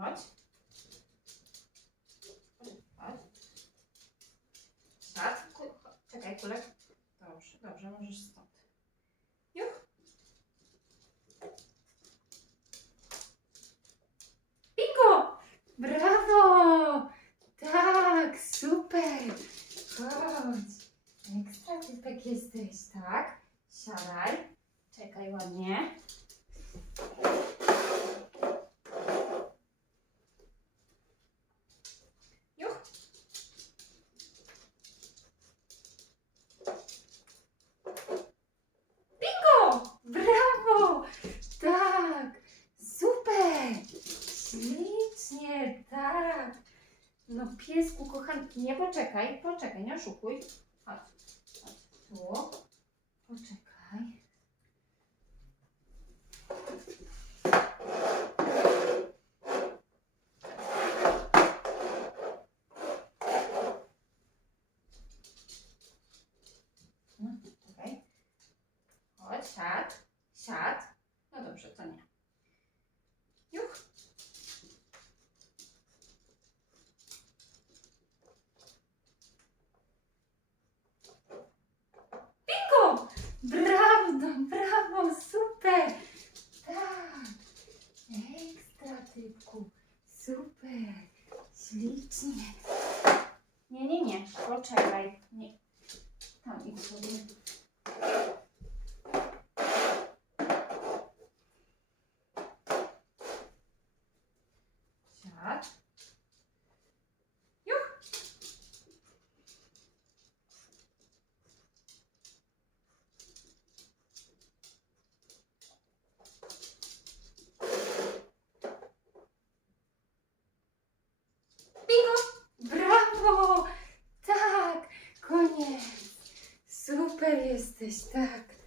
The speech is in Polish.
Chodź. Chodź. Ku- Czekaj, kulek. Dobrze, dobrze, możesz stąd. Juch. Bingo! Brawo! Tak, super! Chodź. Ekstra typek jesteś, tak? Siadaj. Czekaj ładnie. Juch. Bingo! Brawo! Tak! Super! Ślicznie, tak! No piesku kochany, nie poczekaj, poczekaj, nie oszukuj. Chodź, chodź tu. Poczekaj. No, czekaj. Chodź, siad, siad. No dobrze, to nie. Juch. Bingo! Brawo, no, brawo, super! Tak, typku, super, ślicznie. Nie, nie, nie, poczekaj, nie. Tam idź sobie. Siad. Tak. Ekstra.